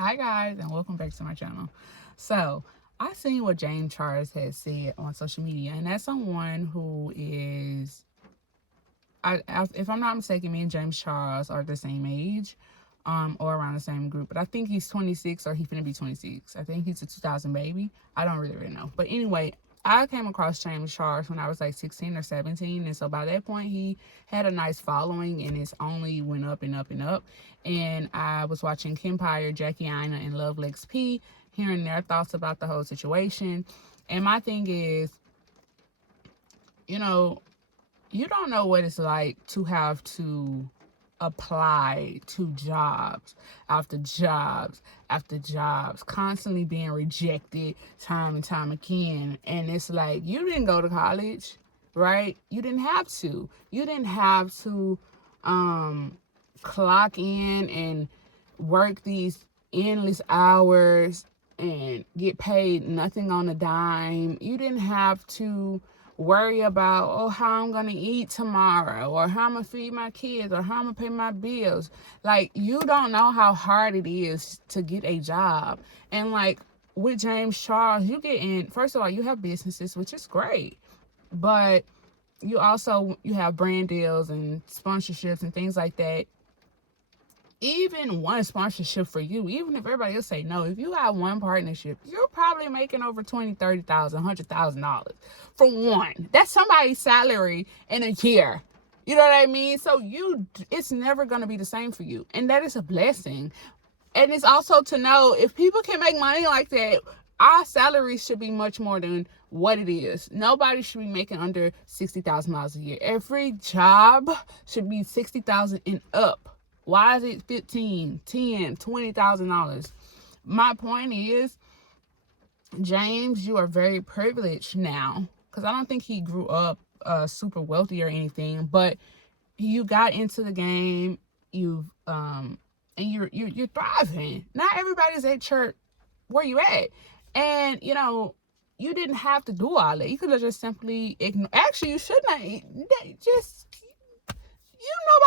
Hi guys, and welcome back to my channel. So I seen what James Charles has said on social media, and that's someone who is, if I'm not mistaken, me and James Charles are the same age, or around the same group. But I think he's 26, or he's gonna be 26. I think he's a 2000 baby. I don't really know. But anyway, I came across James Charles when I was like 16 or 17, and so by that point he had a nice following, and it's only went up and up and up. And I was watching Kempire, Jackie Aina, and Love Lex P, hearing their thoughts about the whole situation. And my thing is, you know, you don't know what it's like to have to apply to jobs after jobs after jobs, constantly being rejected time and time again. And it's like, you didn't go to college, right? You didn't have to. You didn't have to clock in and work these endless hours and get paid nothing on a dime. You didn't have to worry about, oh, how I'm gonna eat tomorrow, or how I'm gonna feed my kids, or how I'm gonna pay my bills. Like, you don't know how hard it is to get a job. And like with James Charles, you get in, first of all, you have businesses, which is great, but you have brand deals and sponsorships and things like that. Even one sponsorship for you, even if everybody else say no, if you have one partnership, you're probably making over $20,000, $30,000, $100,000 for one. That's somebody's salary in a year. You know what I mean? So it's never going to be the same for you. And that is a blessing. And it's also to know, if people can make money like that, our salaries should be much more than what it is. Nobody should be making under $60,000 a year. Every job should be $60,000 and up. Why is it $15,000, $10,000, $20,000? My point is, James, you are very privileged now, because I don't think he grew up super wealthy or anything, but you got into the game. And you're thriving. Not everybody's at church where you at, and you didn't have to do all that. You could have just simply ignored. Actually, you should not. Just,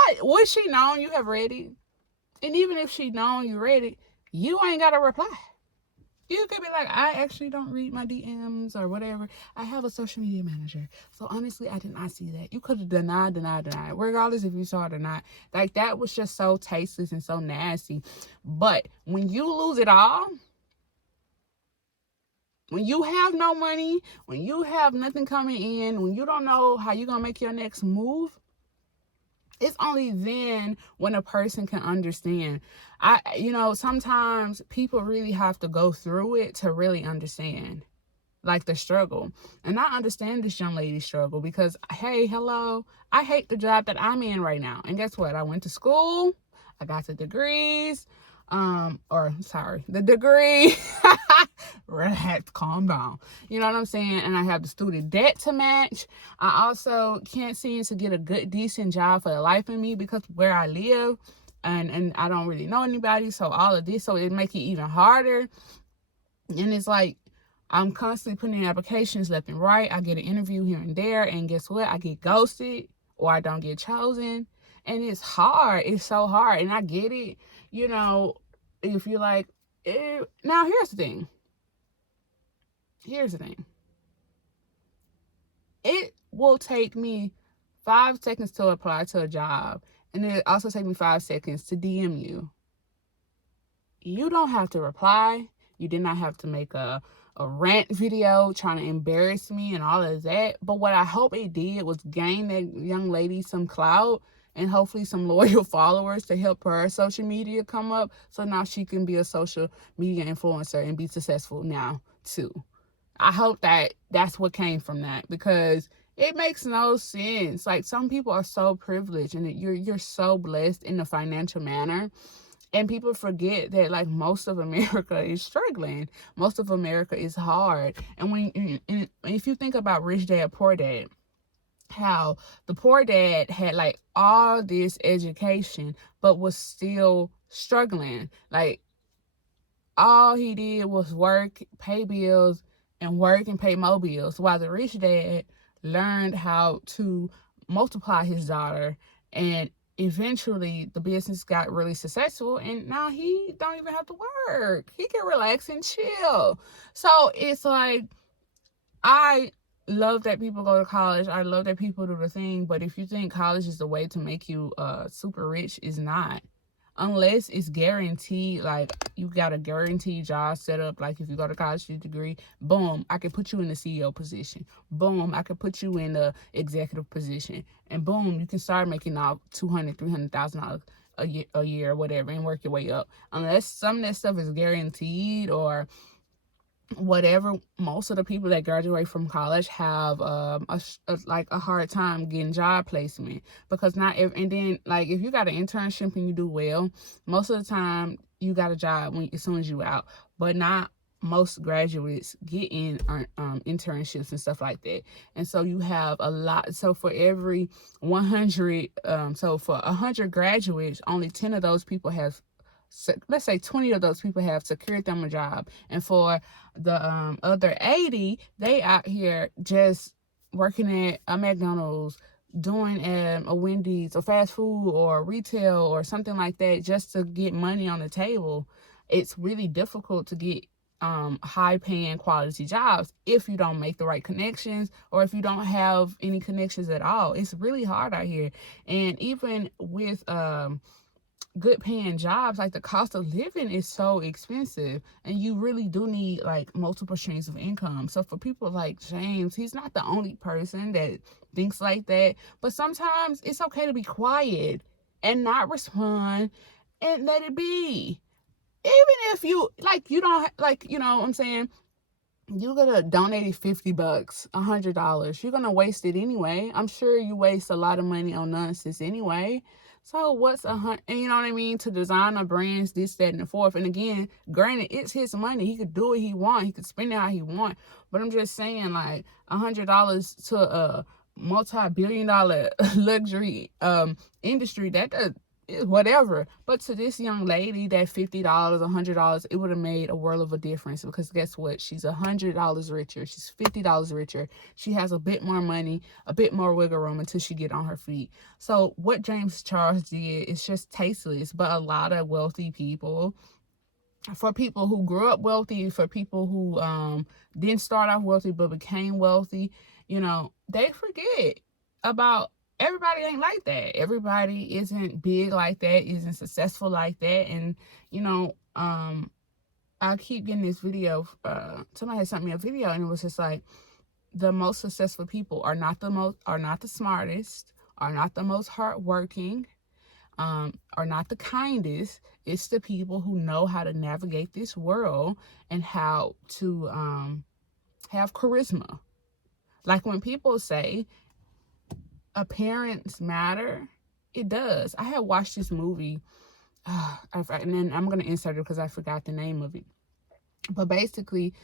nobody, would she known you have read it? And even if she known you read it, you ain't got to reply. You could be like, I actually don't read my DMs or whatever. I have a social media manager. So honestly, I did not see that. You could have denied. Regardless if you saw it or not. Like, that was just so tasteless and so nasty. But when you lose it all, when you have no money, when you have nothing coming in, when you don't know how you're going to make your next move, it's only then when a person can understand. Sometimes people really have to go through it to really understand, like, the struggle. And I understand this young lady's struggle because, hey, hello, I hate the job that I'm in right now. And guess what? I went to school. I got the degrees. The degree. Relax, calm down. You know what I'm saying? And I have the student debt to match. I also can't seem to get a good, decent job for the life of me because where I live, and I don't really know anybody. So all of this, so it make it even harder. And it's like, I'm constantly putting in applications left and right. I get an interview here and there, and guess what? I get ghosted, or I don't get chosen. And it's hard. It's so hard. And I get it. If you're like, now here's the thing. It will take me 5 seconds to apply to a job, and it also take me 5 seconds to DM you. You don't have to reply. You did not have to make a rant video trying to embarrass me and all of that. But what I hope it did was gain that young lady some clout and hopefully some loyal followers to help her social media come up, so now she can be a social media influencer and be successful now too. I hope that's what came from that, because it makes no sense. Like, some people are so privileged and you're so blessed in a financial manner. And people forget that, like, most of America is struggling. Most of America is hard. And if you think about Rich Dad, Poor Dad, how the poor dad had, like, all this education, but was still struggling. Like, all he did was work, pay bills, and work and pay more bills. While the rich dad learned how to multiply his daughter and eventually the business got really successful, and now he don't even have to work. He can relax and chill. So it's like, I love that people go to college. I love that people do the thing. But if you think college is the way to make you super rich, it's not. Unless it's guaranteed, like you got a guaranteed job set up. Like if you go to college for your degree, boom, I can put you in the CEO position. Boom, I can put you in the executive position. And boom, you can start making out $200,000, $300,000 a year or whatever, and work your way up. Unless some of that stuff is guaranteed or whatever, most of the people that graduate from college have a hard time getting job placement, because not if and then like if you got an internship and you do well, most of the time you got a job as soon as you out. But not most graduates get in internships and stuff like that. And so you have a lot. So for every 100 so for 100 graduates, only 10 of those people have, let's say 20 of those people have secured them a job. And for the other 80, they out here just working at a McDonald's, doing a Wendy's or fast food or retail or something like that, just to get money on the table. It's really difficult to get high paying quality jobs if you don't make the right connections, or if you don't have any connections at all. It's really hard out here. And even with good paying jobs, like the cost of living is so expensive, and you really do need like multiple streams of income. So for people like James, he's not the only person that thinks like that. But sometimes it's okay to be quiet and not respond and let it be. Even if you like, you don't like, you know what I'm saying, you're gonna donate $50, $100, you're gonna waste it anyway. I'm sure you waste a lot of money on nonsense anyway. So what's and you know what I mean, to designer brands, this, that, and the fourth. And again, granted, it's his money. He could do what he want. He could spend it how he want. But I'm just saying, like, $100 to a multi-billion-dollar luxury industry, that does whatever. But to this young lady, that $50, $100, it would have made a world of a difference, because guess what? She's $100 richer. She's $50 richer. She has a bit more money, a bit more wiggle room until she get on her feet. So what James Charles did is just tasteless. But a lot of wealthy people, for people who grew up wealthy, for people who didn't start off wealthy but became wealthy, you know, they forget about everybody ain't like that. Everybody isn't big like that, isn't successful like that. And, you know, I keep getting this video. Somebody had sent me a video, and it was just like, the most successful people are not the smartest, are not the most hardworking, are not the kindest. It's the people who know how to navigate this world and how to have charisma. Like when people say appearance matter, it does. I had watched this movie, and then I'm going to insert it because I forgot the name of it. But basically,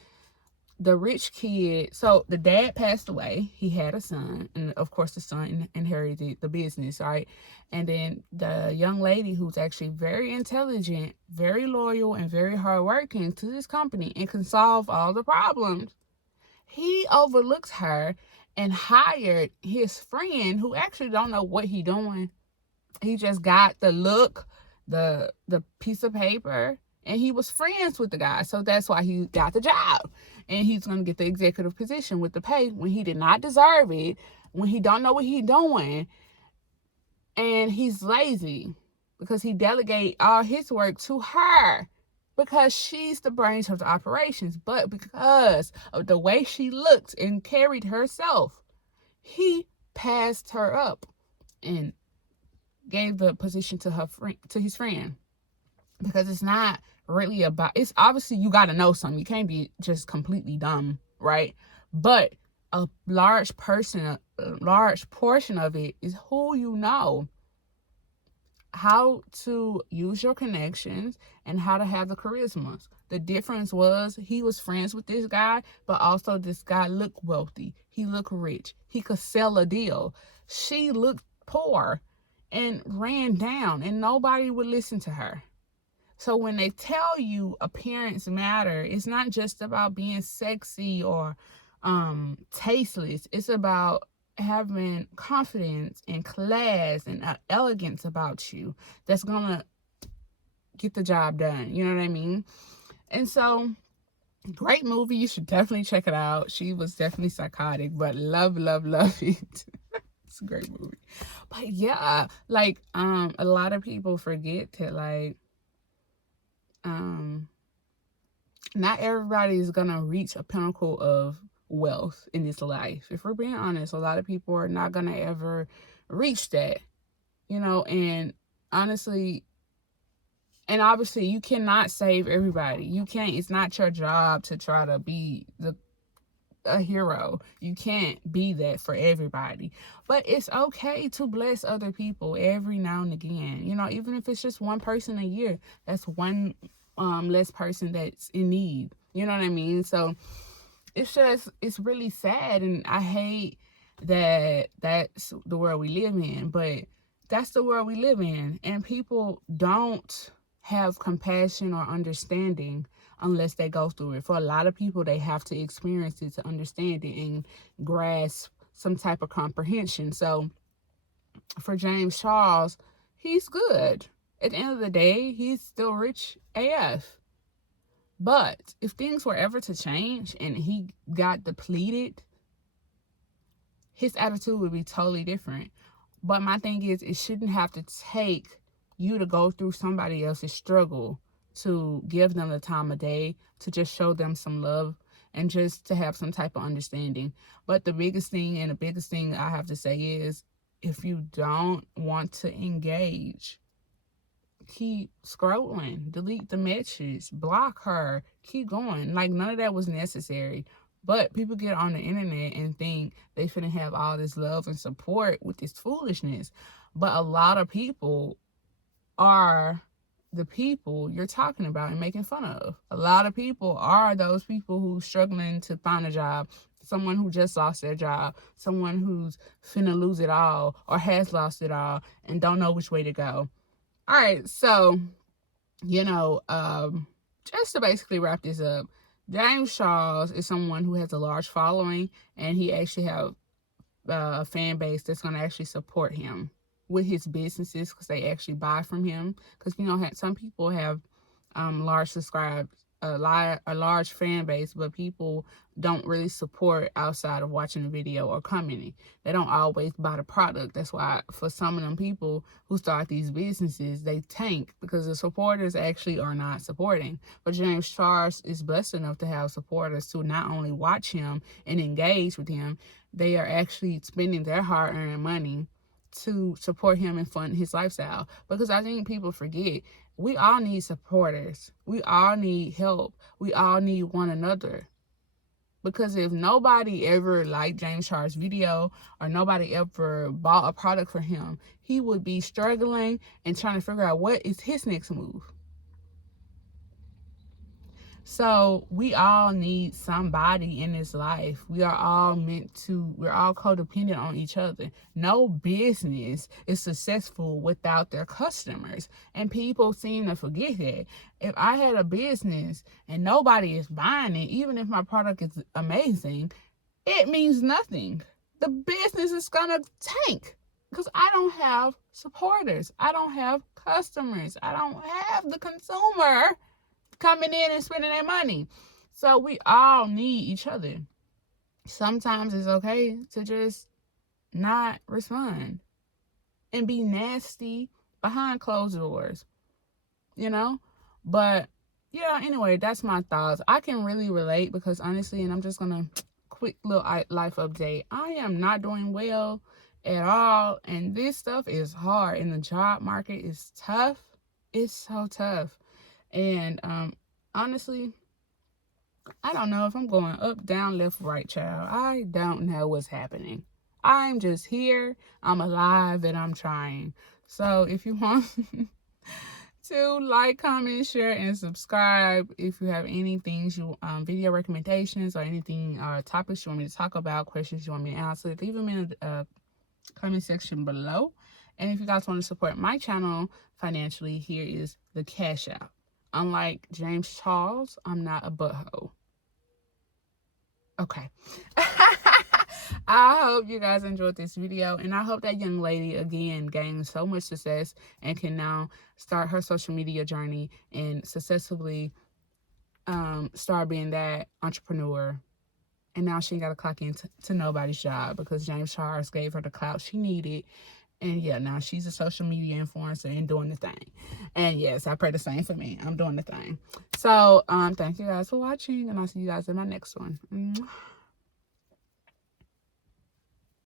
the rich kid, so the dad passed away. He had a son, and of course the son inherited the business, right? And then the young lady, who's actually very intelligent, very loyal, and very hardworking to this company and can solve all the problems, he overlooks her and hired his friend, who actually don't know what he doing. He just got the look, the piece of paper, and he was friends with the guy. So that's why he got the job. And he's going to get the executive position with the pay when he did not deserve it, when he don't know what he doing. And he's lazy because he delegate all his work to her, because she's the brains of the operations. But because of the way she looked and carried herself, he passed her up and gave the position to his friend. Because it's not really about, it's obviously you got to know something. You can't be just completely dumb, right? But a large portion of it is who you know, how to use your connections, and how to have the charisma. The difference was, he was friends with this guy, but also this guy looked wealthy. He looked rich. He could sell a deal. She looked poor and ran down, and nobody would listen to her. So when they tell you appearance matter, it's not just about being sexy or tasteless. It's about having confidence and class and elegance about you that's gonna get the job done. You know what I mean? And so, great movie. You should definitely check it out. She was definitely psychotic, but love it. It's a great movie. But yeah, like a lot of people forget that not everybody is gonna reach a pinnacle of wealth in this life. If we're being honest, a lot of people are not gonna ever reach that, and honestly, and obviously you cannot save everybody. You can't. It's not your job to try to be a hero. You can't be that for everybody. But it's okay to bless other people every now and again. Even if it's just one person a year, that's one less person that's in need. You know what I mean? So it's really sad, and I hate that that's the world we live in, but that's the world we live in, and people don't have compassion or understanding unless they go through it. For a lot of people, they have to experience it to understand it and grasp some type of comprehension. So for James Charles, he's good. At the end of the day, he's still rich AF. But if things were ever to change and he got depleted, his attitude would be totally different. But my thing is, it shouldn't have to take you to go through somebody else's struggle to give them the time of day, to just show them some love, and just to have some type of understanding. But the biggest thing I have to say is, if you don't want to engage, keep scrolling, delete the message, block her, keep going. Like, none of that was necessary. But people get on the internet and think they finna have all this love and support with this foolishness. But a lot of people are the people you're talking about and making fun of. A lot of people are those people who's struggling to find a job, someone who just lost their job, someone who's finna lose it all or has lost it all and don't know which way to go. All right, so, just to basically wrap this up, James Charles is someone who has a large following, and he actually have a fan base that's going to actually support him with his businesses, because they actually buy from him. Because some people have a large fan base, but people don't really support outside of watching the video or commenting. They don't always buy the product. That's why for some of them people who start these businesses, they tank because the supporters actually are not supporting. But James Charles is blessed enough to have supporters to not only watch him and engage with him, they are actually spending their hard-earned money to support him and fund his lifestyle. Because I think people forget, we all need supporters. We all need help. We all need one another. Because if nobody ever liked James Charles' video or nobody ever bought a product for him, he would be struggling and trying to figure out what is his next move. So we all need somebody in this life. We're all codependent on each other. No business is successful without their customers. And people seem to forget that. If I had a business and nobody is buying it, even if my product is amazing, it means nothing. The business is gonna tank because I don't have supporters. I don't have customers. I don't have the consumer coming in and spending their money. So we all need each other. Sometimes it's okay to just not respond and be nasty behind closed doors, But, anyway, that's my thoughts. I can really relate because honestly, and I'm just going to quick little life update. I am not doing well at all. And this stuff is hard. And the job market is tough. It's so tough. And honestly, I don't know if I'm going up, down, left, right, child. I don't know what's happening. I'm just here. I'm alive, and I'm trying. So if you want to like, comment, share, and subscribe. If you have any things video recommendations or anything topics you want me to talk about, questions you want me to answer, leave them in the comment section below. And if you guys want to support my channel financially, here is the Cash App. Unlike James Charles, I'm not a butthole. Okay. I hope you guys enjoyed this video, and I hope that young lady again gained so much success and can now start her social media journey and successfully start being that entrepreneur. And now she ain't got to clock in to nobody's job because James Charles gave her the clout she needed. And yeah, now she's a social media influencer and doing the thing. And yes, I pray the same for me. I'm doing the thing. So thank you guys for watching, and I'll see you guys in my next one.